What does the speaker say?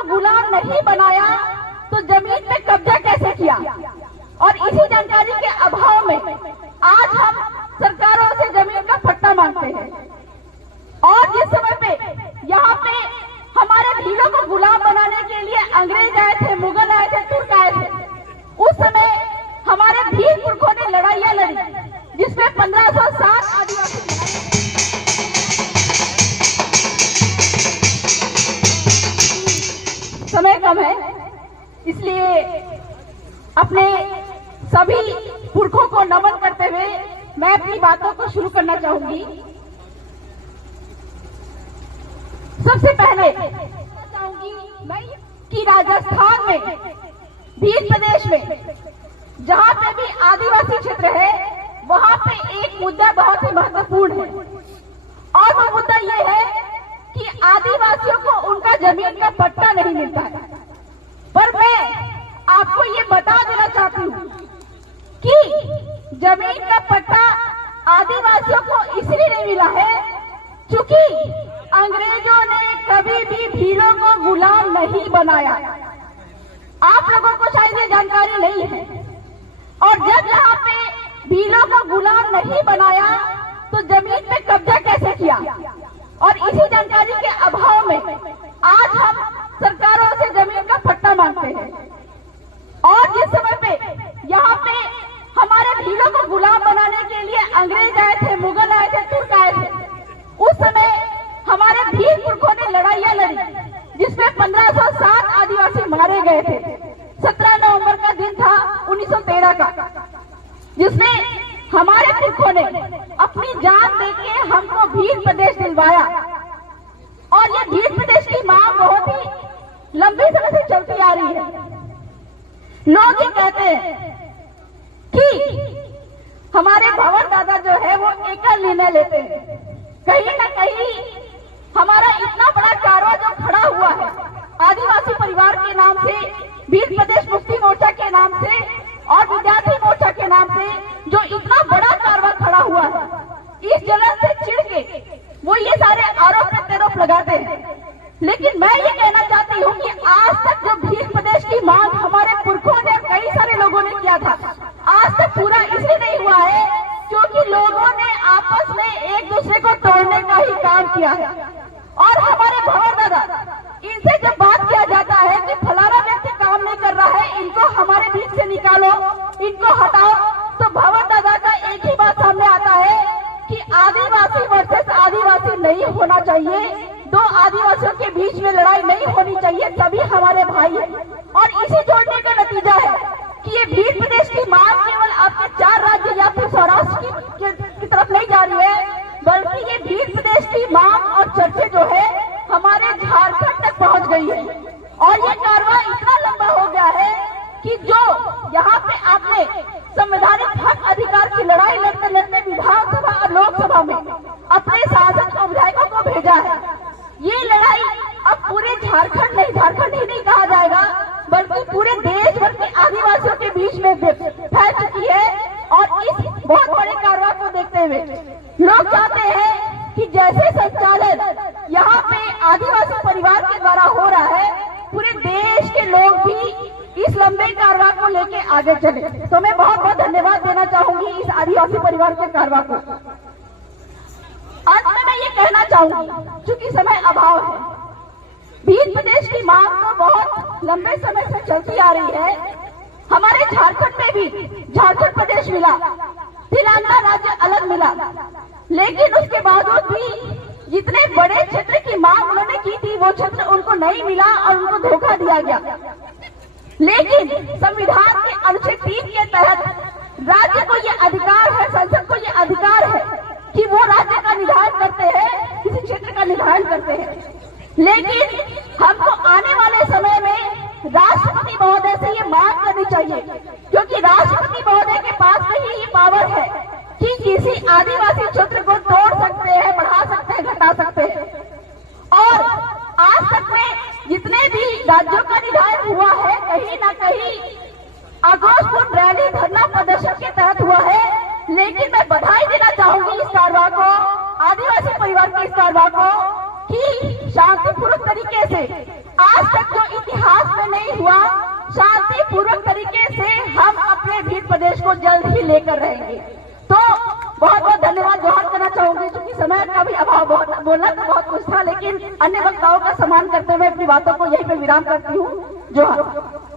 को गुलाम नहीं बनाया तो जमीन पे कब्जा कैसे किया। और इसी जानकारी के अभाव में आज हम सरकारों से जमीन का पट्टा मांगते हैं। और जिस समय पे यहाँ पे हमारे भीलों को गुलाम बनाने के लिए अंग्रेज आए थे, मुगल आए थे, तुर्क आए थे, उस समय हमारे भील पुरखों ने लड़ाइयां लड़ी जिसमें 1560 आदिवासी समय कम है, इसलिए अपने सभी पुरखों को नमन करते हुए मैं अपनी बातों को शुरू करना चाहूंगी। सबसे पहले चाहूंगी मैं कि राजस्थान में, भील प्रदेश में, जहां पे भी आदिवासी क्षेत्र है, वहां पे एक मुद्दा बहुत ही महत्वपूर्ण है और वो मुद्दा ये है कि आदिवासियों को उनका जमीन का पट्टा नहीं मिलता है। पर मैं आपको ये बता देना चाहती हूँ कि जमीन का पट्टा आदिवासियों को इसलिए नहीं मिला है क्योंकि अंग्रेजों ने कभी भी भीलों को गुलाम नहीं बनाया। आप लोगों को शायद ये जानकारी नहीं है। और जब यहाँ पे भीलों को गुलाम नहीं बनाया तो जमीन पे कब्जा कैसे किया। और इसी जानकारी के अभाव में आज हम सरकारों से जमीन का पट्टा मांगते हैं। और जिस समय पे यहाँ पे हमारे भीलों को गुलाम बनाने के लिए अंग्रेज आए थे, मुगल आए थे, तुर्क आए थे, उस समय हमारे भील पुरखों ने लड़ाइयां लड़ी जिसमें 1560 आदिवासी मारे गए थे। 17 नवंबर का दिन था 1913 का, जिसमें हमारे पुरखों ने अपनी जान देके हमको भील प्रदेश दिलवाया। और ये भील प्रदेश की मांग बहुत ही लंबे समय से चलती आ रही है। लोग ये कहते हैं कि हमारे भंवर दादा जो है वो एकल निर्णय लेते हैं। कहीं न कहीं हमारा इतना बड़ा कारवा जो खड़ा हुआ है आदिवासी परिवार के नाम से, भील प्रदेश मुक्ति मोर्चा के नाम से और विद्यार्थी मोर्चा के नाम से, जो इतना बड़ा कारवा खड़ा हुआ है, इस जलन से चिढ़ के वो ये सारे आरोप प्रत्यारोप लगाते हैं। लेकिन मैं ये कहना चाहती हूँ कि आज तक जो भील प्रदेश की मांग हमारे पुरखों ने, कई सारे लोगों ने किया था, आज तक पूरा इसलिए नहीं हुआ है क्योंकि लोगों ने आपस में एक दूसरे को तोड़ने का ही काम किया है। और हमारे भंवर दादा, इनसे जब बात किया जाता है कि फलाना व्यक्ति काम नहीं कर रहा है, इनको हमारे बीच से निकालो, इनको हटाओ, तो भंवर दादा का एक ही बात सामने आता है कि आदिवासी वर्सेस आदिवासी नहीं होना चाहिए, दो आदिवासियों के बीच में लड़ाई नहीं होनी चाहिए, सभी हमारे भाई हैं। और इसी जोड़ने का नतीजा है कि ये भील प्रदेश की मांग केवल आपके 4 राज्य या फिर सौराष्ट्र की तरफ नहीं जा रही है, बल्कि ये भील प्रदेश की मांग और चर्चे जो है हमारे झारखंड तक पहुंच गई है। और ये कारवा इतना लंबा हो गया है कि जो यहाँ पे आपने संवैधानिक हक अधिकार की लड़ाई लड़ते लड़ते विधानसभा और लोकसभा में अपने सांसद और विधायकों को भेजा है, ये लड़ाई अब पूरे झारखंड ही नहीं कहा जाएगा, बल्कि पूरे देश भर के आदिवासियों के बीच में फैल चुकी है। और इस बहुत बड़े कारवा को देखते हुए लोग चाहते हैं कि जैसे संचालन यहाँ पे आदिवासी परिवार के द्वारा हो रहा है, पूरे देश के लोग भी इस लंबे कारवा को लेके आगे चले। तो मैं बहुत बहुत धन्यवाद देना चाहूंगी इस आदिवासी परिवार के कारवा को। अंत में मैं ये कहना चाहूंगी, चूंकि समय अभाव है, भील प्रदेश की मांग तो बहुत लंबे समय से चलती आ रही है। हमारे झारखंड में भी झारखंड प्रदेश मिला, तेलंगाना राज्य अलग मिला, लेकिन उसके बावजूद भी जितने बड़े क्षेत्र की मांग उन्होंने की थी वो क्षेत्र उनको नहीं मिला और उनको धोखा दिया गया। लेकिन संविधान के अनुच्छेद 3 के तहत राज्य को ये अधिकार है, संसद को ये अधिकार है कि वो राज्य का निर्धारण करते हैं, किसी क्षेत्र का निर्धारण करते हैं। लेकिन हमको आने वाले समय में राष्ट्रपति महोदय से ये मांग करनी चाहिए, क्योंकि राष्ट्रपति महोदय के पास में ही ये पावर है कि किसी आदिवासी क्षेत्र को तोड़ सकते हैं, बढ़ा सकते हैं, घटा सकते हैं। और आज तक में जितने भी राज्यों का निर्धारण हुआ है, कहीं ना कहीं आक्रोशपूर्ण रैली, धरना प्रदर्शन के तहत हुआ है। लेकिन मैं बधाई देना चाहूंगी इस कारवा को, आदिवासी परिवार के इस कारवा को, कि शांतिपूर्वक तरीके से, आज तक जो इतिहास में नहीं हुआ, शांतिपूर्वक तरीके से हम अपने भील प्रदेश को जल्द ही लेकर रहेंगे। तो बहुत बहुत धन्यवाद जोहार करना चाहूंगी, क्योंकि समय का भी अभाव, बहुत बोलना तो बहुत कुछ था, लेकिन अन्य वक्ताओं का सम्मान करते हुए अपनी बातों को यहीं पर विराम करती हूँ। जोहार।